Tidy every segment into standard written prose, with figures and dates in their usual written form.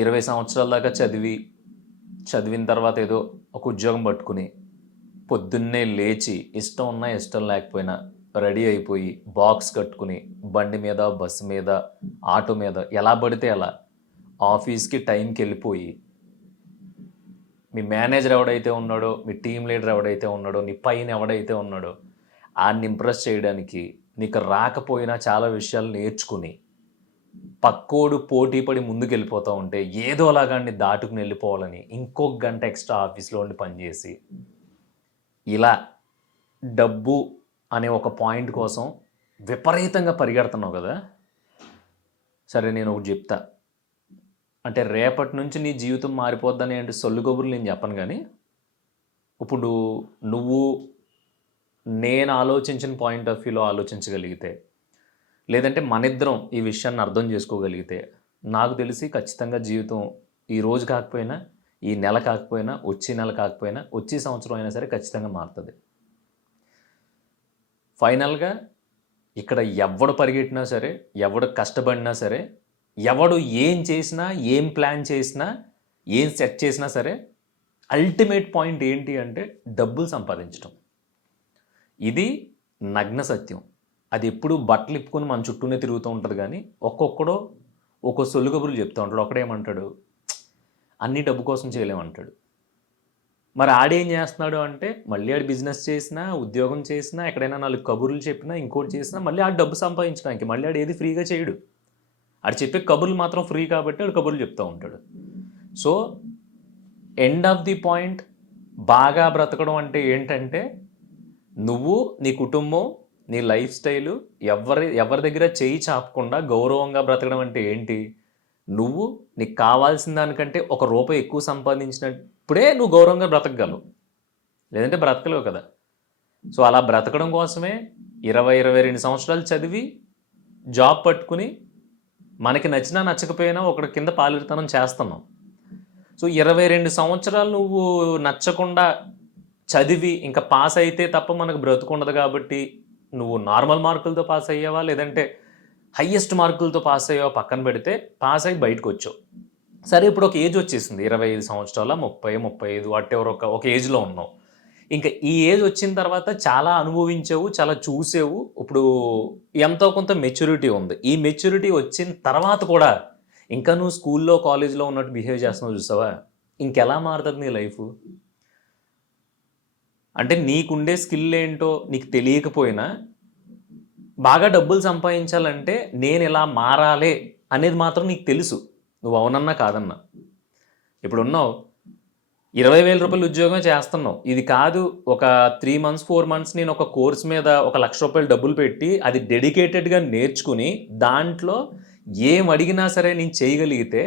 20 సంవత్సరాల దాకా చదివిన తర్వాత ఏదో ఒక ఉద్యోగం పట్టుకుని పొద్దున్నే లేచి ఇష్టం ఉన్నా ఇష్టం లేకపోయినా రెడీ అయిపోయి బాక్స్ కట్టుకుని బండి మీద బస్సు మీద ఆటో మీద ఎలా పడితే అలా ఆఫీస్కి టైంకి వెళ్ళిపోయి మీ మేనేజర్ ఎవడైతే ఉన్నాడో మీ టీం లీడర్ ఎవడైతే ఉన్నాడో నీ పైన ఎవడైతే ఉన్నాడో ఆయన్ని ఇంప్రెస్ చేయడానికి నీకు రాకపోయినా చాలా విషయాలు నేర్చుకుని పక్కోడు పోటీ పడి ముందుకు వెళ్ళిపోతూ ఉంటే ఏదో అలాగాన్ని దాటుకుని వెళ్ళిపోవాలని ఇంకొక గంట ఎక్స్ట్రా ఆఫీస్లో ఉండి పనిచేసి ఇలా డబ్బు అనే ఒక పాయింట్ కోసం విపరీతంగా పరిగెడుతున్నావు కదా. సరే నేను ఒకటి చెప్తా, అంటే రేపటి నుంచి నీ జీవితం మారిపోద్దని అంటే సొల్లు కబుర్లు నేను చెప్పను, కానీ ఇప్పుడు నువ్వు నేను ఆలోచించిన పాయింట్ ఆఫ్ వ్యూలో ఆలోచించగలిగితే, లేదంటే మనిద్దరం ఈ విషయాన్ని అర్థం చేసుకోగలిగితే, నాకు తెలిసి ఖచ్చితంగా జీవితం ఈ రోజు కాకపోయినా, ఈ నెల కాకపోయినా, వచ్చే నెల కాకపోయినా, వచ్చే సంవత్సరం అయినా సరే ఖచ్చితంగా మారుతుంది. ఫైనల్గా ఇక్కడ ఎవడు పరిగెట్టినా సరే, ఎవడు కష్టపడినా సరే, ఎవడు ఏం చేసినా, ఏం ప్లాన్ చేసినా, ఏం సెట్ చేసినా సరే అల్టిమేట్ పాయింట్ ఏంటి అంటే డబ్బులు సంపాదించడం. ఇది నగ్న సత్యం. అది ఎప్పుడు బట్టలు ఇప్పుకొని మన చుట్టూనే తిరుగుతూ ఉంటుంది, కానీ ఒక్కొక్కడో ఒక్కో సొల్లు కబుర్లు చెప్తూ ఉంటాడు. ఒకడేమంటాడు, అన్నీ డబ్బు కోసం చేయలేమంటాడు. మరి ఆడేం చేస్తున్నాడు అంటే, మళ్ళీ ఆడు బిజినెస్ చేసినా, ఉద్యోగం చేసినా, ఎక్కడైనా 4 కబుర్లు చెప్పినా, ఇంకోటి చేసినా మళ్ళీ ఆడు డబ్బు సంపాదించడానికి, మళ్ళీ ఆడు ఏది ఫ్రీగా చేయడు. ఆడు చెప్పే కబుర్లు మాత్రం ఫ్రీ కాబట్టి ఆడు కబుర్లు చెప్తూ ఉంటాడు. So end of the point, బాగా బ్రతకడం అంటే ఏంటంటే, నువ్వు, నీ కుటుంబం, నీ లైఫ్ స్టైలు, ఎవరి దగ్గర చేయి చాపకుండా గౌరవంగా బ్రతకడం అంటే ఏంటి, నువ్వు నీకు కావాల్సిన దానికంటే ₹1 ఎక్కువ సంపాదించినప్పుడే నువ్వు గౌరవంగా బ్రతకగలవు, లేదంటే బ్రతకలేవు కదా. సో అలా బ్రతకడం కోసమే 22 సంవత్సరాలు చదివి జాబ్ పట్టుకుని మనకి నచ్చినా నచ్చకపోయినా ఒకటి కింద పాలితనం చేస్తున్నాం. సో 22 సంవత్సరాలు నువ్వు నచ్చకుండా చదివి ఇంకా పాస్ అయితే తప్ప మనకు బ్రతుకుండదు కాబట్టి, నువ్వు నార్మల్ మార్కులతో పాస్ అయ్యావా లేదంటే హయ్యెస్ట్ మార్కులతో పాస్ అయ్యావా పక్కన పెడితే, పాస్ అయ్యి బయటకు వచ్చావు. సరే ఇప్పుడు ఒక ఏజ్ వచ్చేసింది, 25 సంవత్సరాల 30, 35 వాటెవర్ ఒక ఏజ్లో ఉన్నావు. ఇంకా ఈ ఏజ్ వచ్చిన తర్వాత చాలా అనుభవించావు, చాలా చూసావు. ఇప్పుడు ఎంతో కొంత మెచ్యూరిటీ ఉంది. ఈ మెచ్యూరిటీ వచ్చిన తర్వాత కూడా ఇంకా నువ్వు స్కూల్లో కాలేజ్లో ఉన్నట్టు బిహేవ్ చేస్తున్నావు చూసావా, ఇంకెలా మారుతుంది నీ లైఫ్? అంటే నీకుండే స్కిల్ ఏంటో నీకు తెలియకపోయినా, బాగా డబ్బులు సంపాదించాలంటే నేను ఇలా మారాలే అనేది మాత్రం నీకు తెలుసు, నువ్వు అవునన్నా కాదన్నా. ఇప్పుడు ఉన్నావు, 20,000 రూపాయలు ఉద్యోగం చేస్తున్నావు. ఇది కాదు, ఒక 3 months 4 months నేను ఒక కోర్స్ మీద ₹1,00,000 డబ్బులు పెట్టి అది డెడికేటెడ్గా నేర్చుకుని దాంట్లో ఏం అడిగినా సరే నేను చేయగలిగితే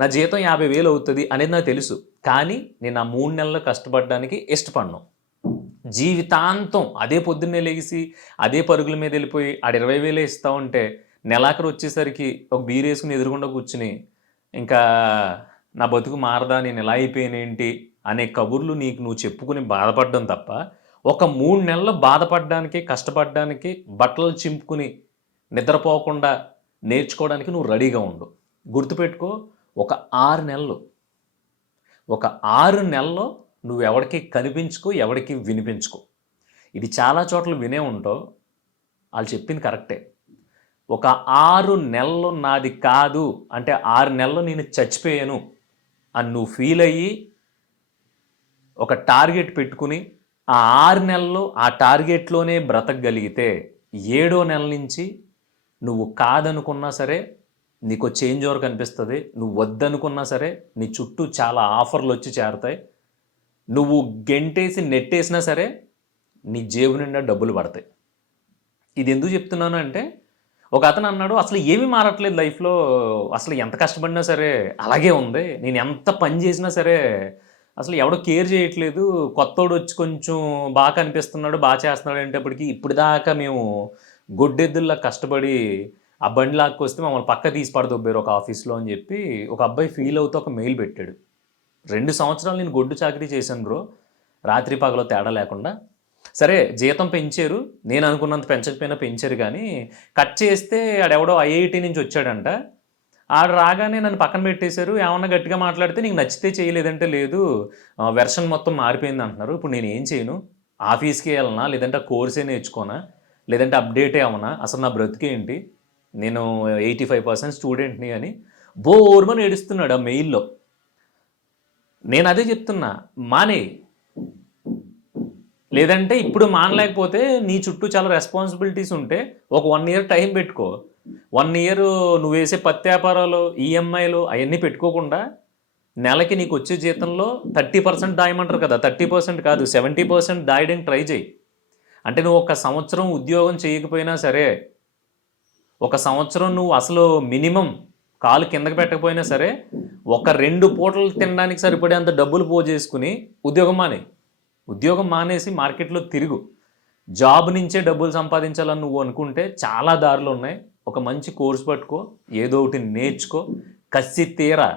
నా జీతం 50,000 అవుతుంది అనేది నాకు తెలుసు. కానీ నేను ఆ 3 నెలలు కష్టపడడానికి ఇష్టపడను. జీవితాంతం అదే పొద్దున్నే లేచి అదే పరుగుల మీద వెళ్ళిపోయి ఆడ 20,000 ఇస్తూ ఉంటే నెలాఖరు వచ్చేసరికి ఒక బీర్ వేసుకుని ఎదురుగుండా కూర్చుని ఇంకా నా బతుకు మారదా, నేను ఎలా అయిపోయానేంటి అనే కబుర్లు నీకు నువ్వు చెప్పుకుని బాధపడడం తప్ప, ఒక 3 నెలలు బాధపడడానికి, కష్టపడడానికి, బట్టలు చింపుకుని నిద్రపోకుండా నేర్చుకోవడానికి నువ్వు రెడీగా ఉండు. గుర్తుపెట్టుకో, ఒక 6 నెలలు, ఒక 6 నెలల్లో నువ్వు ఎవరికి కనిపించుకో, ఎవరికి వినిపించుకో. ఇది చాలా చోట్ల వినే ఉంటావు, వాళ్ళు చెప్పింది కరెక్టే. ఒక 6 నెలలు నాది కాదు అంటే 6 నెలలు నేను చచ్చిపోయాను అని నువ్వు ఫీల్ అయ్యి ఒక టార్గెట్ పెట్టుకుని ఆ 6 నెలలు ఆ టార్గెట్లోనే బ్రతకగలిగితే 7వ నెల నుంచి నువ్వు కాదనుకున్నా సరే నీకు చేంజ్ ఓవర్ కనిపిస్తుంది. నువ్వు వద్దనుకున్నా సరే నీ చుట్టూ చాలా ఆఫర్లు వచ్చి చేరతాయి. నువ్వు గెంటేసి నెట్టేసినా సరే నీ జేబు నిండా డబ్బులు పడతాయి. ఇది ఎందుకు చెప్తున్నాను అంటే, ఒక అతను అన్నాడు, అసలు ఏమీ మారట్లేదు లైఫ్లో, అసలు ఎంత కష్టపడినా సరే అలాగే ఉంది, నేను ఎంత పని చేసినా సరే అసలు ఎవడో కేర్ చేయట్లేదు, కొత్తోడు వచ్చి కొంచెం బాగా కనిపిస్తున్నాడు, బాగా చేస్తున్నాడు అనేటప్పటికి ఇప్పుడు దాకా మేము గొడ్డెద్దుల్లా కష్టపడి ఆ బండి లాక్కొస్తే మమ్మల్ని పక్క తీసి పడదొబ్బారు ఒక ఆఫీస్లో అని చెప్పి ఒక అబ్బాయి ఫీల్ అవుతూ ఒక మెయిల్ పెట్టాడు. 2 సంవత్సరాలు నేను గొడ్డు చాకరీ చేశాను బ్రో, రాత్రి పగలో తేడా లేకుండా. సరే జీతం పెంచారు, నేను అనుకున్నంత పెంచకపోయినా పెంచారు, కానీ కట్ చేస్తే ఆడెవడో ఐఐటి నుంచి వచ్చాడంట, ఆడు రాగానే నన్ను పక్కన పెట్టేశారు. ఏమన్నా గట్టిగా మాట్లాడితే నీకు నచ్చితే చేయలేదంటే లేదు. వెర్షన్ మొత్తం మారిపోయింది అంటున్నారు. ఇప్పుడు నేను ఏం చేయను? ఆఫీస్‌కే ఎళ్ళనా? లేదంటే ఆ కోర్సే నేర్చుకోనా? లేదంటే అప్‌డేటే అవ్వనా? అసలు నా బ్రతుకేంటి? నేను 85% స్టూడెంట్‌ని అని బోరుమని ఏడుస్తున్నాడు ఆ మెయిల్‌లో. నేనదే చెప్తున్నా. మానేయి. లేదంటే ఇప్పుడు మానలేకపోతే నీ చుట్టూ చాలా రెస్పాన్సిబిలిటీస్ ఉంటే ఒక 1 ఇయర్ టైం పెట్టుకో. 1 ఇయర్ నువ్వు వేసే పత్తి వ్యాపారాలు, ఈఎంఐలు అవన్నీ పెట్టుకోకుండా నెలకి నీకు వచ్చే జీతంలో 30% దాయమంటారు కదా! 30% కాదు 70% దాయడానికి ట్రై చేయి. అంటే నువ్వు ఒక సంవత్సరం ఉద్యోగం చేయకపోయినా సరే, ఒక సంవత్సరం నువ్వు అసలు మినిమమ్ కాలు కిందకి పెట్టకపోయినా సరే, ఒక 2 పూటలు తినడానికి సరిపడేంత డబ్బులు పోజేసుకుని ఉద్యోగం మానేయి. ఉద్యోగం మానేసి మార్కెట్లో తిరుగు. జాబ్ నుంచే డబ్బులు సంపాదించాలని నువ్వు అనుకుంటే చాలా దారులు ఉన్నాయి. ఒక మంచి కోర్స్ పట్టుకో, ఏదో ఒకటి నేర్చుకో, కసి తీరా.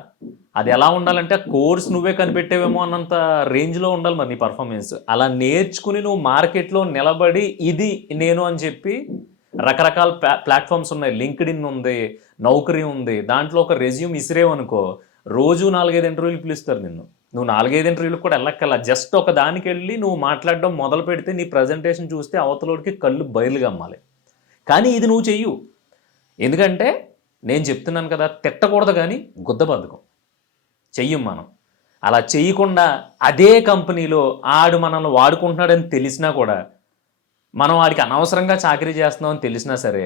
అది ఎలా ఉండాలంటే ఆ కోర్స్ నువ్వే కనిపెట్టేవేమో అన్నంత రేంజ్‌లో ఉండాలి మరి నీ పర్ఫార్మెన్స్. అలా నేర్చుకుని నువ్వు మార్కెట్‌లో నిలబడి ఇది నేను అని చెప్పి రకరకాల ప్లాట్‌ఫార్మ్స్ ఉన్నాయి. లింక్డ్ఇన్ ఉంది, నౌకరీ ఉంది. దాంట్లో ఒక రెజ్యూమ్ ఇసిరేవనుకో, రోజు 4, 5 ఇంటర్వ్యూలు పిలుస్తారు నిన్ను. నువ్వు 4, 5 ఇంటర్వ్యూలకు కూడా ఎళ్ళక్కర్లా. జస్ట్ ఒక దానికెళ్ళి నువ్వు మాట్లాడడం మొదలు పెడితే నీ ప్రెజెంటేషన్ చూస్తే అవతలోడికి కళ్ళు బయలు గమ్మాలి. కానీ ఇది నువ్వు చెయ్యు. ఎందుకంటే నేను చెప్తున్నాను కదా! తిట్టకూడదు గానీ గుద్ద బద్ధకం. చెయ్యం మనం. అలా చెయ్యకుండా అదే కంపెనీలో ఆడు మనల్ని వాడుకుంటున్నాడని తెలిసినా కూడా మనం వాడికి అనవసరంగా చాకరీ చేస్తున్నామని తెలిసినా సరే,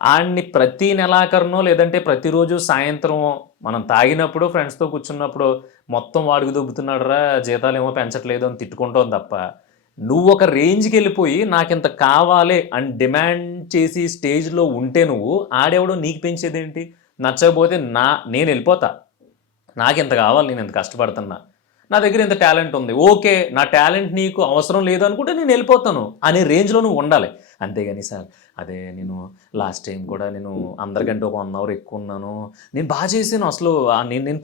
ఆడిని ప్రతి నెలాఖరునో లేదంటే ప్రతిరోజు సాయంత్రమో మనం తాగినప్పుడు ఫ్రెండ్స్‌తో కూర్చున్నప్పుడు మొత్తం వాడికి దొబ్బుతున్నాడురా జీతాలేమో పెంచట్లేదు అని తిట్టుకుంటాం తప్ప, నువ్వొక రేంజ్‌కెళ్ళిపోయి నాకింత కావాలి అని డిమాండ్ చేసి స్టేజ్‌లో ఉంటే నువ్వు, ఆడెవడో నీకు పెంచేదేంటి? నచ్చకపోతే నేనెళ్ళిపోతా. నాకింత కావాలి, నేనింత కష్టపడుతున్నా. నా దగ్గర ఇంత టాలెంట్ ఉంది. ఓకే. నా టాలెంట్ నీకు అవసరం లేదు అనుకుంటే నేనెళ్ళిపోతాను అనే రేంజ్‌లో నువ్వు ఉండాలి. అంతేగాని సార్ అదే నేను లాస్ట్ టైం కూడా నేను అందరికంటే ఒక 1 అవర్ ఎక్కువున్నాను. నేను చేశాను అసలు నేను నేను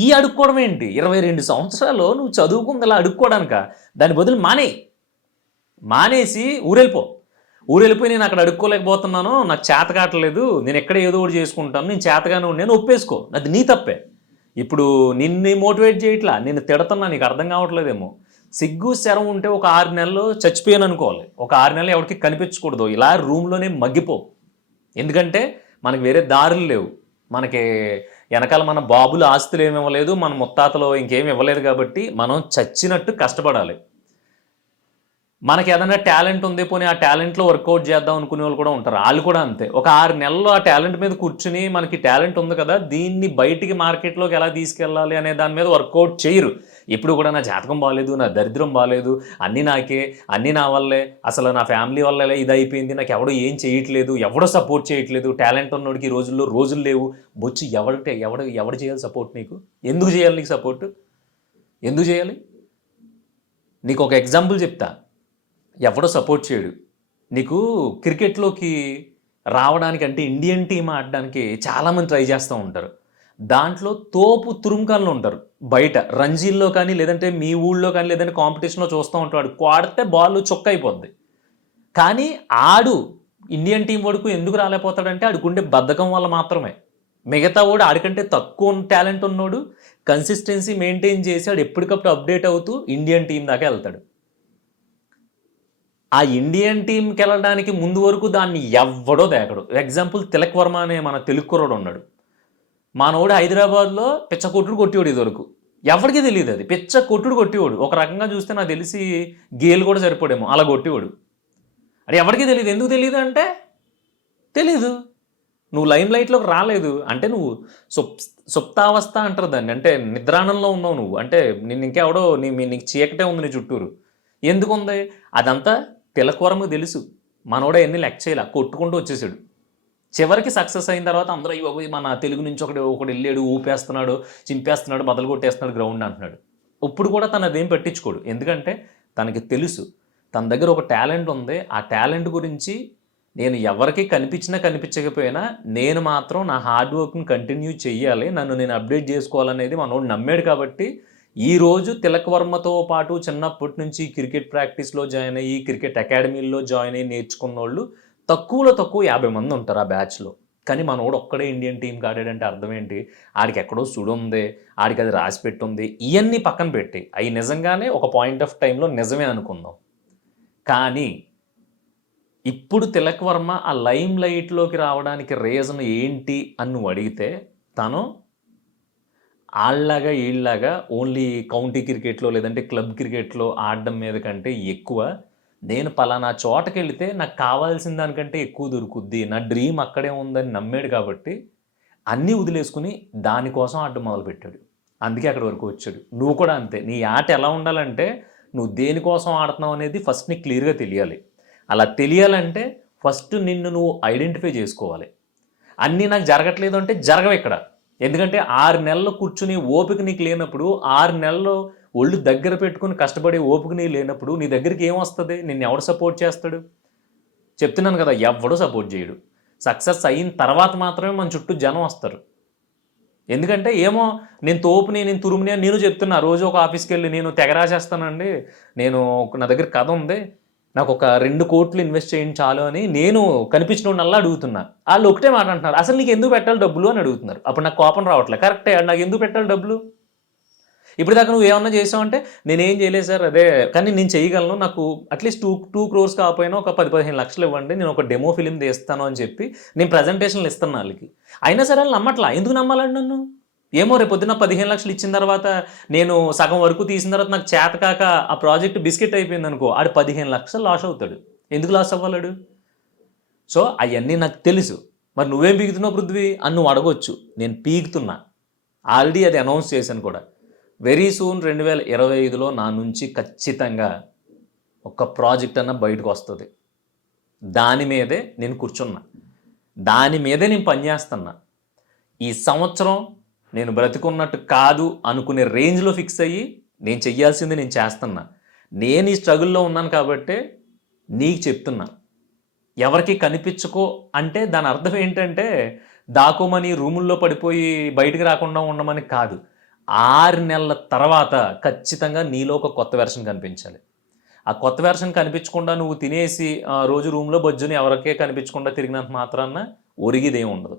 ఈ అడుక్కోవడం ఏంటి? 22 సంవత్సరాలు నువ్వు చదువుకుంది ఇలా అడుక్కోవడానికా? దాని బదులు మానేయి. మానేసి ఊరెళ్ళిపో. ఊరెళ్ళిపోయి నేను అక్కడ అడుక్కోలేకపోతున్నాను. నాకు చేత కావట్లేదు. నేను ఎక్కడ ఏదో ఒకటి చేసుకుంటాను. నేను చేతగానోడిని అని ఒప్పేసుకో. అది నీ తప్పే. ఇప్పుడు నిన్ను మోటివేట్ చేయట్లా. నిన్ను తిడతన్నా నీకు అర్థం కావట్లేదేమో. సిగ్గు, శరం ఉంటే ఒక 6 నెలలు చచ్చిపోయాను అనుకోవాలి. ఒక 6 నెలలు ఎవరికీ కనిపించకూడదు. ఇలా రూమ్‌లోనే మగ్గిపో. ఎందుకంటే మనకు వేరే దారులు లేవు. మనకి ఎనకాల మన బాబులు ఆస్తులు ఏమి ఇవ్వలేదు. మన ముత్తాతలు ఇంకేమి ఇవ్వలేదు కాబట్టి మనం చచ్చినట్టు కష్టపడాలి. మనకేదైనా టాలెంట్ ఉంది. పోనీ ఆ టాలెంట్‌లో వర్కౌట్ చేద్దాం అనుకునేవాళ్ళు కూడా ఉంటారు. ఆళ్ళు కూడా అంతే. ఒక 6 నెలలు ఆ టాలెంట్ మీద కూర్చొని మనకి టాలెంట్ ఉంది కదా! దీన్ని బయటికి మార్కెట్‌లోకి ఎలా తీసుకెళ్ళాలి అనే దాని మీద వర్కౌట్ చెయ్యరు. ఎప్పుడు కూడా నా జాతకం బాలేదు, నా దరిద్రం బాలేదు, అన్నీ నాకే, అన్నీ నా వల్లే, అసలు నా ఫ్యామిలీ వల్ల ఇలా ఇదయిపోయింది, నాకెవడు ఏం చేయట్లేదు, ఎవడు సపోర్ట్ చేయట్లేదు, టాలెంట్ ఉన్నోడికి ఈ రోజుల్లో రోజులు లేవు. బొచ్చు ఎవడు చేయాలి సపోర్ట్ నీకు? ఎందుకు చేయాలి నీకు సపోర్ట్? ఎందుకు చేయాలి? నీకొక ఎగ్జాంపుల్ చెప్తా. ఎవడో సపోర్ట్ చేయడు. నీకు క్రికెట్‌లోకి రావడానికి అంటే ఇండియన్ టీమ్ ఆడడానికి చాలామంది ట్రై చేస్తూ ఉంటారు. దాంట్లో తోపు తురుంకాళ్ళు ఉంటారు. బయట రంజీల్లో కానీ, లేదంటే మీ ఊళ్ళో కానీ, లేదంటే కాంపిటీషన్‌లో చూస్తూ ఉంటాడు. కొడితే బాల్ చొక్కయిపోద్ది. కానీ ఆడు ఇండియన్ టీమ్ వరకు ఎందుకు రాలేకపోతాడంటే ఆడికుండే బద్ధకం వల్ల మాత్రమే. మిగతా వాడు ఆడికంటే తక్కువ టాలెంట్ ఉన్నోడు కన్సిస్టెన్సీ మెయింటైన్ చేసి ఆడు ఎప్పటికప్పుడు అప్‌డేట్ అవుతూ ఇండియన్ టీమ్ దాకా ఎళ్తాడు. ఆ ఇండియన్ టీమ్‌కెళ్ళడానికి ముందు వరకు దాన్ని ఎవ్వడో దేకడు. ఎగ్జాంపుల్ 'తిలక్ వర్మ' అనే మన తెలుగు కుర్రోడు ఉన్నాడు. మనోడు హైదరాబాద్‌లో పిచ్చ కొట్టుడు కొట్టేవాడు ఇదివరకు. ఎవరికీ తెలీదది. పిచ్చ కొట్టుడు కొట్టేవాడు. ఒక రకంగా చూస్తే నాకు తెలిసి గేల్ కూడా సరిపోడేమో అలా కొట్టేవాడు. అది ఎవరికీ తెలీదు. ఎందుకు తెలీదంటే తెలీదు. నువ్వు లైమ్ లైట్‌లోకి రాలేదు. అంటే నువ్వు సుప్ సుప్తావస్థ అంటారు దాన్ని. అంటే నిద్రాణంలో ఉన్నావు నువ్వు. అంటే నిన్నింకెవడో నీకు చీకటే ఉంది నీ చుట్టూరు. ఎందుకుంది? అదంతా తిలక్ వర్మకు తెలుసు. మనోడు అయన్నీ లెక్క చేయలా. కొట్టుకుంటూ వచ్చేసాడు. చివరికి సక్సెస్ అయిన తర్వాత అందరూ అయ్య బాబోయ్! మన తెలుగు నుంచి ఒకడెళ్ళాడు, ఊపేస్తున్నాడు, చింపేస్తున్నాడు, బదలు కొట్టేస్తున్నాడు గ్రౌండ్ అంటున్నాడు. ఇప్పుడు కూడా తను అదేం పట్టించుకోడు. ఎందుకంటే తనకి తెలుసు. తన దగ్గర ఒక టాలెంట్ ఉంది. ఆ టాలెంట్ గురించి నేను ఎవరికీ కనిపించినా కనిపించకపోయినా నేను మాత్రం నా హార్డ్ వర్క్‌ని కంటిన్యూ చెయ్యాలి. నన్ను నేను అప్‌డేట్ చేసుకోవాలనేది మనోడు నమ్మాడు కాబట్టి ఈరోజు తిలక్ వర్మతో పాటు చిన్నప్పటి నుంచి క్రికెట్ ప్రాక్టీస్‌లో జాయిన్ అయ్యి, క్రికెట్ అకాడమీల్లో జాయిన్ అయ్యి నేర్చుకున్నోళ్ళు తక్కువలో తక్కువ 50 మంది ఉంటారు ఆ బ్యాచ్‌లో. కానీ మనోడు ఒక్కడే ఇండియన్ టీంకి ఆడాడంటే అర్థం ఏంటి? ఆడికి ఎక్కడో సుడుంది, ఆడికి అది రాసి పెట్టుంది. ఇయన్నీ పక్కన పెట్టి, అయి నిజంగానే ఒక పాయింట్ ఆఫ్ టైంలో నిజమే అనుకుందాం. కానీ ఇప్పుడు తిలక్ వర్మ ఆ లైమ్ లైట్‌లోకి రావడానికి రీజన్ ఏంటి అని నువ్వు అడిగితే, తను ఆళ్ళలాగా, ఈళ్ళలాగా ఓన్లీ కౌంటీ క్రికెట్‌లో లేదంటే క్లబ్ క్రికెట్‌లో ఆడడం మీద కంటే ఎక్కువ, నేను పలానా చోటకెళ్తే నాకు కావాల్సిన దానికంటే ఎక్కువ దొరుకుద్ది. నా డ్రీమ్ అక్కడే ఉందని నమ్మాడు కాబట్టి, అన్నీ వదిలేసుకొని దానికోసం ఆడడం మొదలుపెట్టాడు. అందుకే అక్కడి వరకు వచ్చాడు. నువ్వు కూడా అంతే. నీ ఆట ఎలా ఉండాలంటే, నువ్వు దేనికోసం ఆడుతున్నావు అనేది ఫస్ట్ నీకు క్లియర్‌గా తెలియాలి. అలా తెలియాలంటే ఫస్ట్ నిన్ను నువ్వు ఐడెంటిఫై చేసుకోవాలి. అన్నీ నాకు జరగట్లేదు అంటే జరగవిక్కడ. ఎందుకంటే 6 నెలలు కూర్చుని ఓపిక నీకు లేనప్పుడు, 6 నెలలు ఒళ్ళు దగ్గర పెట్టుకొని కష్టపడే ఓపిక నీకు లేనప్పుడు నీ దగ్గరికి ఏమొస్తది? నిన్నెవడు సపోర్ట్ చేస్తాడు? చెప్తున్నాను కదా! ఎవ్వడు సపోర్ట్ చేయడు. సక్సెస్ అయిన తర్వాత మాత్రమే మన చుట్టూ జనం వస్తారు. ఎందుకంటే ఏమో నేను తోపుని, నేను తురుముని అని నేను చెప్తున్నా. రోజు ఒక ఆఫీస్‌కెళ్ళి నేను తెగ రాసేస్తానండి. నా దగ్గర కథ ఉంది. నాకొక 2,00,00,000 ఇన్వెస్ట్ చేయండి చాలు అని నేను కనిపించినోడినల్లా అడుగుతున్నా. ఆళ్ళు ఒకటే మాట అంటున్నారు. అసలు నీకెందుకు పెట్టాలి డబ్బులు అని అడుగుతున్నారు. అప్పుడు నాకు కోపం రావట్లే. కరెక్టే నాకెందుకు పెట్టాలి డబ్బులు? ఇప్పటిదాకా నువ్వేమన్నా చేసావంటే, నేనేం చేయలేదు సార్ అదే కానీ నేను చేయగలను. నాకు అట్‌లీస్ట్ 2 క్రోర్స్ కాకపోయినా ఒక 10, 15 లక్షలు ఇవ్వండి. నేను ఒక డెమో ఫిల్మ్ తీస్తాను అని చెప్పి నేను ప్రెజెంటేషన్‌లు ఇస్తున్నా ఆళ్ళకి. అయినా సరే ఆళ్ళు నమ్మట్లా. ఎందుకు నమ్మాలండి నన్ను? ఏమో రేపొద్దున 15 లక్షలు ఇచ్చిన తర్వాత నేను సగం వరకు తీసిన తర్వాత నాకు చేతకాక ఆ ప్రాజెక్ట్ బిస్కెట్ అయిపోయిందనుకో, ఆడు 15 లక్షలు లాస్ అవుతాడు. ఎందుకు లాస్ అవ్వాలాడు? సో, అయన్నీ నాకు తెలుసు. మరి నువ్వేం పీకుతున్నావు పృథ్వీ అని నువ్వు అడగొచ్చు. నేను పీకుతున్నా. ఆల్రెడీ అది అనౌన్స్ చేశాను కూడా. వెరీ సూన్ 2025లో నా నుంచి ఖచ్చితంగా ఒక ప్రాజెక్ట్ అన్న బయటకొస్తది. దాని మీదే నేను కూర్చున్నా. దాని మీదే నేను పనిచేస్తున్నా. ఈ సంవత్సరం నేను బ్రతికున్నట్టు కాదు అనుకునే రేంజ్‌లో ఫిక్స్ అయ్యి నేను చెయ్యాల్సింది నేను చేస్తున్నా. నేను ఈ స్ట్రగుల్‌లో ఉన్నాను కాబట్టే నీకు చెప్తున్నా. ఎవరికీ కనిపించకో అంటే దాని అర్థం ఏంటంటే దాక్కోమని రూముల్లో పడిపోయి బయటికి రాకుండా ఉండమని కాదు. 6 నెలల తర్వాత ఖచ్చితంగా నీలో ఒక కొత్త వెర్షన్ కనిపించాలి. ఆ కొత్త వెర్షన్ కనిపించకుండా నువ్వు తినేసి రోజు రూమ్‌లో బొజ్జుని ఎవరికీ కనిపించకుండా తిరిగినంత మాత్రాన ఒరిగేదేం ఉండదు.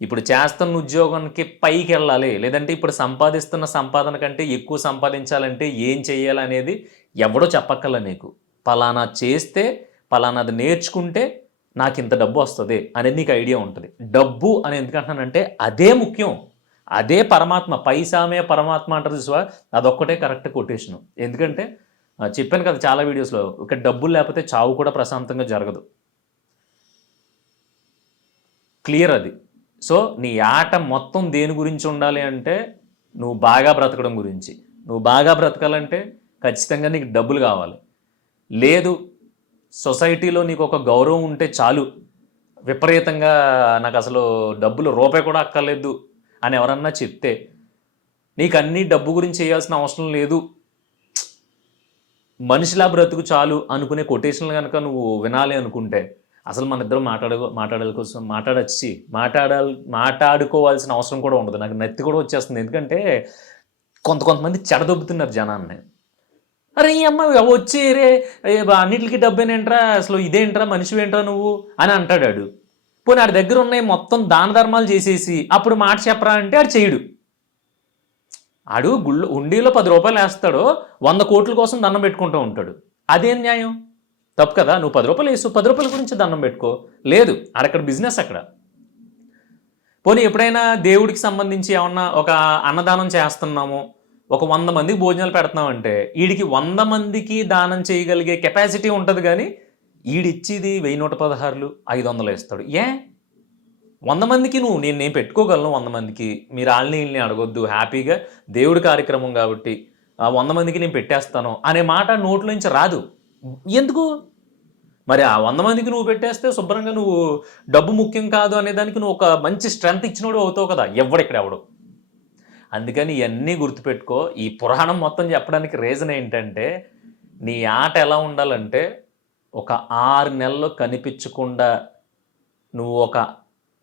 ఇప్పుడు చేస్తున్న ఉద్యోగానికి పైకెళ్ళాలి. లేదంటే ఇప్పుడు సంపాదిస్తున్న సంపాదన కంటే ఎక్కువ సంపాదించాలంటే ఏం చేయాలనేది ఎవడో చెప్పక్కర్లే నీకు. పలానా చేస్తే, పలానాది నేర్చుకుంటే నాకింత డబ్బు వస్తది అనేది నీకు ఐడియా ఉంటది. డబ్బు అని ఎందుకంటున్నానంటే అదే ముఖ్యం. అదే పరమాత్మ. పైసామే పరమాత్మ అంటారు చూసావా? అదొక్కటే కరెక్ట్ కొటేషను. ఎందుకంటే చెప్పాను కదా చాలా వీడియోస్‌లో. ఇక డబ్బులు లేకపోతే చావు కూడా ప్రశాంతంగా జరగదు. క్లియర్ అది. సో, నీ ఆట మొత్తం దేని గురించి ఉండాలి అంటే, నువ్వు బాగా బ్రతకడం గురించి. నువ్వు బాగా బ్రతకాలంటే ఖచ్చితంగా నీకు డబ్బులు కావాలి. లేదు సొసైటీలో నీకు ఒక గౌరవం ఉంటే చాలు. విపరీతంగా నాకసలు డబ్బులు రూపాయి కూడా అక్కర్లేదు అని ఎవరన్నా చెప్తే, నీకన్నీ డబ్బు గురించి చేయాల్సిన అవసరం లేదు. మనిషిలా బ్రతుకు చాలు అనుకునే కొటేషన్లు గనక నువ్వు వినాలి అనుకుంటే, అసలు మనిద్దరం మాట్లాడుకోవాల్సిన అవసరం కూడా ఉండదు. నాకు నత్తి కూడా వచ్చేస్తుంది. ఎందుకంటే కొంతమంది చెడదొబ్బుతున్నారు జనాన్ని. అరే ఈ అమ్మ వచ్చి రే అన్నిటికి డబ్బేనేంట్రా అసలు ఇదేంట్రా మనిషివేంట్రా నువ్వు అని అంటాడాడు. పోనీ ఆడి దగ్గర ఉన్నాయి మొత్తం దాన ధర్మాలు చేసేసి అప్పుడు మాట చెప్పరా అంటే ఆడు చేయడు. ఆడు హుండీలో 10 రూపాయలు వేస్తాడో 100 కోట్ల కోసం దండం పెట్టుకుంటూ ఉంటాడు. అదేం న్యాయం? తప్పు కదా. నువ్వు 10 రూపాయలు వేసు 10 రూపాయల గురించి దండం పెట్టుకో. లేదు అక్కడ బిజినెస్ అక్కడ. పోనీ ఎప్పుడైనా దేవుడికి సంబంధించి ఏమన్నా ఒక అన్నదానం చేస్తున్నాము, ఒక 100 మందికి భోజనాలు పెడుతున్నామంటే ఈడికి 100 మందికి దానం చేయగలిగే కెపాసిటీ ఉంటుంది కానీ ఈడిచ్చేది 1116 500 ఇస్తాడు. 100 మందికి నేను పెట్టుకోగలను. 100 మందికి మీరు వాళ్ళని వీళ్ళని అడగొద్దు. హ్యాపీగా దేవుడి కార్యక్రమం కాబట్టి 100 మందికి నేను పెట్టేస్తాను అనే మాట నోట్లో నుంచి రాదు. ఎందుకు? మరి ఆ 100 మందికి నువ్వు పెట్టేస్తే శుభ్రంగా నువ్వు డబ్బు ముఖ్యం కాదు అనేదానికి నువ్వు ఒక మంచి స్ట్రెంత్ ఇచ్చినోడు అవుతావు కదా. ఎవడు. అందుకని ఇవన్నీ గుర్తుపెట్టుకో. ఈ పురాణం మొత్తం చెప్పడానికి రీజన్ ఏంటంటే, నీ ఆట ఎలా ఉండాలంటే ఒక 6 నెలలు కనిపించకుండా నువ్వు ఒక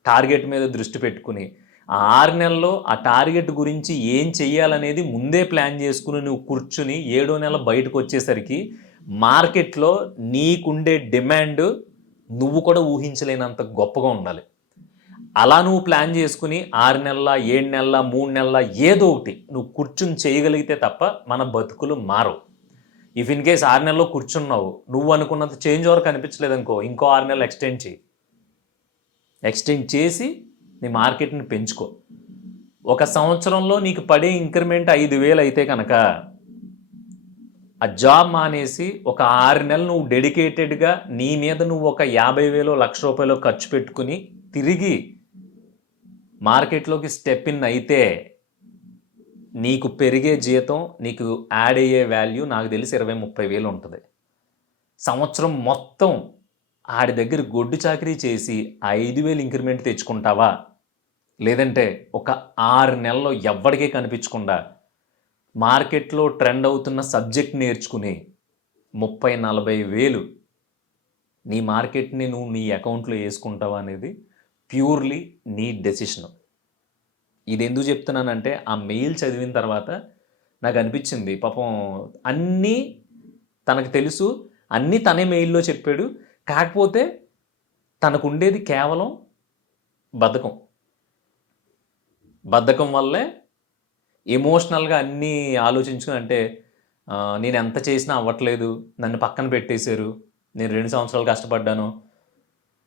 టార్గెట్ మీద దృష్టి పెట్టుకుని ఆ 6 నెలల్లో ఆ టార్గెట్ గురించి ఏం చెయ్యాలనేది ముందే ప్లాన్ చేసుకుని నువ్వు కూర్చుని 7వ నెల బయటకు వచ్చేసరికి మార్కెట్లో నీకుండే డిమాండ్ నువ్వు కూడా ఊహించలేనంత గొప్పగా ఉండాలి. అలా నువ్వు ప్లాన్ చేసుకుని 6 నెలల 7 నెలల 3 నెలల ఏదో ఒకటి నువ్వు కూర్చుని చేయగలిగితే తప్ప మన బతుకులు మారవు. ఇఫ్ ఇన్ కేస్ 6 నెలల్లో కూర్చున్నావు, నువ్వు అనుకున్నంత చేంజ్ వరకు అనిపించలేదు అనుకో, ఇంకో 6 నెలలు ఎక్స్టెండ్ చేయి. ఎక్స్టెండ్ చేసి నీ మార్కెట్ని పెంచుకో. ఒక సంవత్సరంలో నీకు పడే ఇంక్రిమెంట్ 5,000 అయితే కనుక ఆ జాబ్ మానేసి ఒక 6 నెలలు నువ్వు డెడికేటెడ్గా నీ మీద నువ్వు ఒక 50,000 1,00,000 ఖర్చు పెట్టుకుని తిరిగి మార్కెట్లోకి స్టెప్ ఇన్ అయితే నీకు పెరిగే జీతం, నీకు యాడ్ అయ్యే వాల్యూ నాకు తెలిసి 20,000 30,000 ఉంటుంది. సంవత్సరం మొత్తం ఆడి దగ్గర గొడ్డు చాకరీ చేసి 5,000 ఇంక్రిమెంట్ తెచ్చుకుంటావా, లేదంటే ఒక 6 నెలల్లో ఎవ్వడికే కనిపించకుండా మార్కెట్లో ట్రెండ్ అవుతున్న సబ్జెక్ట్ నేర్చుకుని 30,000 40,000 నీ మార్కెట్ని నువ్వు నీ అకౌంట్లో వేసుకుంటావా అనేది ప్యూర్లీ నీ డెసిషన్. ఇది ఎందుకు చెప్తున్నానంటే ఆ మెయిల్ చదివిన తర్వాత నాకు అనిపించింది, పాపం అన్నీ తనకు తెలుసు, అన్నీ తనే మెయిల్లో చెప్పాడు. కాకపోతే తనకు ఉండేది కేవలం బద్ధకం వల్లే ఎమోషనల్గా అన్నీ ఆలోచించుకుని, అంటే నేను ఎంత చేసినా అవ్వట్లేదు, నన్ను పక్కన పెట్టేశారు, నేను 2 సంవత్సరాలు కష్టపడ్డాను,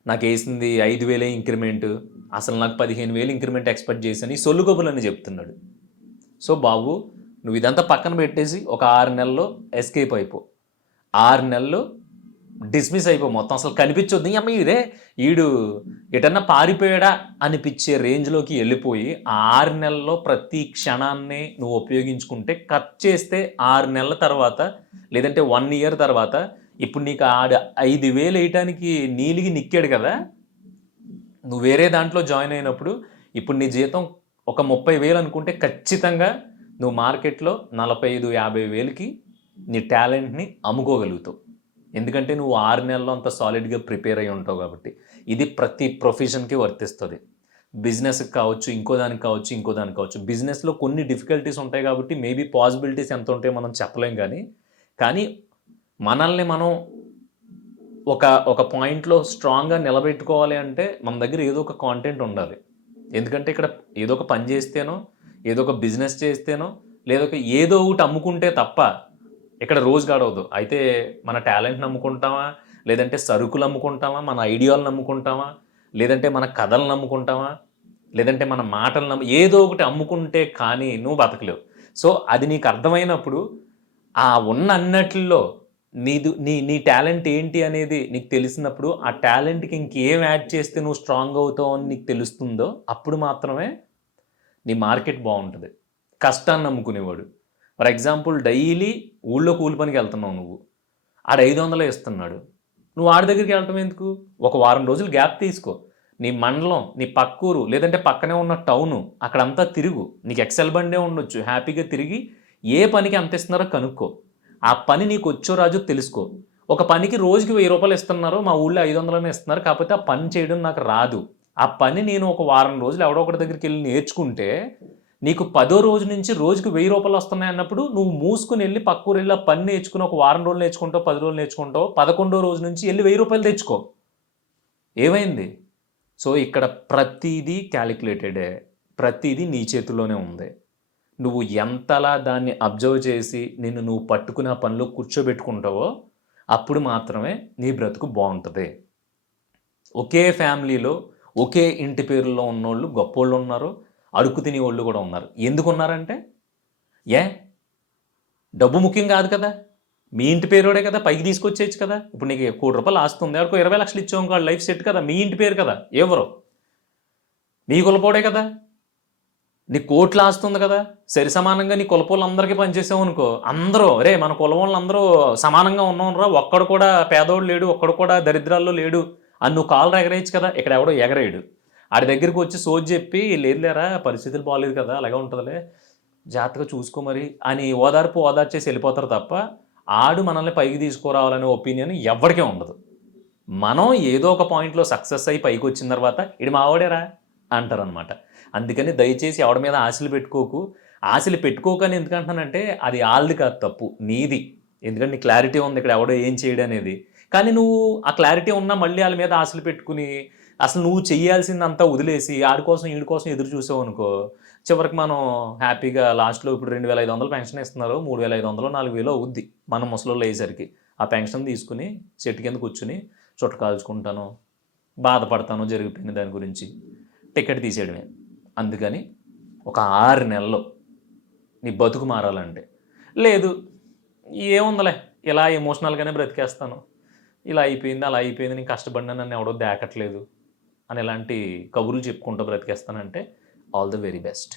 నాకు వేసింది 5,000 ఇంక్రిమెంట్, అసలు నాకు 15,000 ఇంక్రిమెంట్ ఎక్స్పెక్ట్ చేశాను, ఈ సొల్లు కబుర్లని చెప్తున్నాడు. సో బాబు, నువ్వు ఇదంతా పక్కన పెట్టేసి ఒక 6 నెలల్లో ఎస్కేప్ అయిపో. 6 నెలలు డిస్మిస్ అయిపో, మొత్తం అసలు కనిపించొద్దు. అమ్మ ఇదే ఈడు ఎటన్నా పారిపోయాడా అనిపించే రేంజ్లోకి వెళ్ళిపోయి 6 నెలల్లో ప్రతి క్షణాన్ని నువ్వు ఉపయోగించుకుంటే, కట్ చేస్తే 6 నెలల తర్వాత లేదంటే 1 ఇయర్ తర్వాత ఇప్పుడు నీకు 5,000 వేయటానికి నీలిగి నిక్కాడు కదా, నువ్వు వేరే దాంట్లో జాయిన్ అయినప్పుడు ఇప్పుడు నీ జీతం ఒక 30,000 అనుకుంటే ఖచ్చితంగా నువ్వు మార్కెట్లో 45,000-50,000కి నీ టాలెంట్ని అమ్ముకోగలుగుతావు. ఎందుకంటే నువ్వు 6 నెలల్లో అంత సాలిడ్గా ప్రిపేర్ అయి ఉంటావు కాబట్టి. ఇది ప్రతి ప్రొఫెషన్కి వర్తిస్తుంది. బిజినెస్కి కావచ్చు, ఇంకో దానికి కావచ్చు. బిజినెస్లో కొన్ని డిఫికల్టీస్ ఉంటాయి కాబట్టి మేబీ పాసిబిలిటీస్ ఎంత ఉంటాయో మనం చెప్పలేం. కానీ మనల్ని మనం ఒక పాయింట్లో స్ట్రాంగ్గా నిలబెట్టుకోవాలి అంటే మన దగ్గర ఏదో ఒక కాంటెంట్ ఉండాలి. ఎందుకంటే ఇక్కడ ఏదో ఒక పని చేస్తేనో, ఏదో ఒక బిజినెస్ చేస్తేనో, ఏదో ఒకటి అమ్ముకుంటే తప్ప ఇక్కడ రోజు గడవదు. అయితే మన టాలెంట్ నమ్ముకుంటామా, లేదంటే సరుకులు అమ్ముకుంటామా, మన ఐడియాలు నమ్ముకుంటామా, లేదంటే మన కథలు నమ్ముకుంటామా, లేదంటే మన మాటలు ఏదో ఒకటి అమ్ముకుంటే కానీ నువ్వు బతకలేవు. సో అది నీకు అర్థమైనప్పుడు, ఆ ఉన్న అన్నట్లో నీ టాలెంట్ ఏంటి అనేది నీకు తెలిసినప్పుడు, ఆ టాలెంట్కి ఇంకేం యాడ్ చేస్తే నువ్వు స్ట్రాంగ్ అవుతావు అని నీకు తెలుస్తుందో అప్పుడు మాత్రమే నీ మార్కెట్ బాగుంటుంది. కష్టాన్ని నమ్ముకునేవాడు, ఫర్ ఎగ్జాంపుల్ డైలీ ఊళ్ళో కూలి పనికి వెళ్తున్నావు, నువ్వు ఆడ 500 ఇస్తున్నాడు, నువ్వు ఆడి దగ్గరికి వెళ్ళటం ఎందుకు? ఒక వారం రోజులు గ్యాప్ తీసుకో, నీ మండలం, నీ పక్కూరు, లేదంటే పక్కనే ఉన్న టౌను, అక్కడంతా తిరుగు. నీకు ఎక్సెల్ బండే ఉండొచ్చు, హ్యాపీగా తిరిగి ఏ పనికి ఎంత ఇస్తున్నారో కనుక్కో. ఆ పని నీకు వచ్చో రాజు తెలుసుకో. ఒక పనికి రోజుకి 1,000 రూపాయలు ఇస్తున్నారు, మా ఊళ్ళో 500 ఇస్తున్నారు, కాకపోతే ఆ పని చేయడం నాకు రాదు. ఆ పని నేను ఒక వారం రోజులు ఎవడో ఒకటి దగ్గరికి వెళ్ళి నేర్చుకుంటే నీకు 10వ రోజు నుంచి రోజుకి 1,000 రూపాయలు వస్తున్నాయి అన్నప్పుడు నువ్వు మూసుకుని వెళ్ళి పక్కూరు వెళ్ళి ఆ పని నేర్చుకుని ఒక వారం రోజులు నేర్చుకుంటావు, 10 రోజులు నేర్చుకుంటావు, 11వ రోజు నుంచి వెళ్ళి 1,000 రూపాయలు తెచ్చుకో. ఏమైంది? సో ఇక్కడ ప్రతిదీ క్యాలిక్యులేటెడే, ప్రతిదీ నీ చేతిలోనే ఉంది. నువ్వు ఎంతలా దాన్ని అబ్జర్వ్ చేసి నువ్వు పట్టుకుని ఆ పనిలో కూర్చోబెట్టుకుంటావో అప్పుడు మాత్రమే నీ బ్రతుకు బాగుంటుంది. ఒకే ఫ్యామిలీలో ఒకే ఇంటి పేరులో ఉన్నోళ్ళు గొప్పోళ్ళు ఉన్నారు, అడుగు తినే వాళ్ళు కూడా ఉన్నారు. ఎందుకు ఉన్నారంటే డబ్బు ముఖ్యం కాదు కదా, మీ ఇంటి పేరుడే కదా, పైకి తీసుకొచ్చేయచ్చు కదా. ఇప్పుడు నీకు 1 కోటి రూపాయలు ఆస్తుంది, ఆడికో 20 లక్షలు ఇచ్చాం కాదు, లైఫ్ సెట్ కదా, మీ ఇంటి పేరు కదా, ఎవరు మీ కులపోడే కదా, నీ కోట్లు ఆస్తుంది కదా, సరి సమానంగా నీ కులపోళ్ళందరికీ పనిచేసావు అనుకో, అందరూ మన కులవాళ్ళు అందరూ సమానంగా ఉన్నావురా, ఒక్కడు కూడా పేదోడు లేడు, ఒక్కడు కూడా దరిద్రాల్లో లేడు అని నువ్వు కాళ్ళు ఎగరేయచ్చు కదా. ఇక్కడ ఎవడో ఎగరేయడు. ఆడి దగ్గరికి వచ్చి సోది చెప్పి, లేదులేరా పరిస్థితులు బాగాలేదు కదా, అలాగే ఉంటుందిలే, జాగ్రత్తగా చూసుకో మరి అని ఓదార్చేసి వెళ్ళిపోతారు తప్ప ఆడు మనల్ని పైకి తీసుకురావాలనే ఒపీనియన్ ఎవరికే ఉండదు. మనం ఏదో ఒక పాయింట్లో సక్సెస్ అయ్యి పైకి వచ్చిన తర్వాత ఇది మావాడేరా అంటారనమాట. అందుకని దయచేసి ఎవడి మీద ఆశలు పెట్టుకోకు. ఆశలు పెట్టుకోకని ఎందుకంటున్నానంటే అది ఆల్ది కాదు, తప్పు నీది. ఎందుకంటే నీ క్లారిటీ ఉంది ఇక్కడ ఎవడో ఏం చేయడం అనేది. కానీ నువ్వు ఆ క్లారిటీ ఉన్నా మళ్ళీ వాళ్ళ మీద ఆశలు పెట్టుకుని అసలు నువ్వు చెయ్యాల్సిందంతా వదిలేసి ఆడి కోసం ఈడి కోసం ఎదురు చూసావు అనుకో, చివరికి మనం హ్యాపీగా లాస్ట్‌లో ఇప్పుడు 2500 పెన్షన్ ఇస్తున్నారు. 3500 4000 అవుద్ది. మనం ముసలోళ్ళు అయ్యేసరికి. ఆ పెన్షన్ తీసుకొని చెట్టు కింద కూర్చొని చుట్ట కాల్చుకుంటాను. బాధపడతాను జరిగిపోయిన దాని గురించి. టికెట్ తీసేయడమే. అందుకని ఒక 6 నెలలు నీ బతుకు మారాలంటే. లేదు ఏముందిలే ఇలా ఎమోషనల్‌గానే బ్రతికేస్తాను. ఇలా అయిపోయింది, అలా అయిపోయింది. నేను కష్టపడినా నన్ను ఎవడో దేకట్లేదు అని ఇలాంటి కబుర్లు చెప్పుకుంటూ బ్రతికేస్తానంటే ఆల్ ది వెరీ బెస్ట్.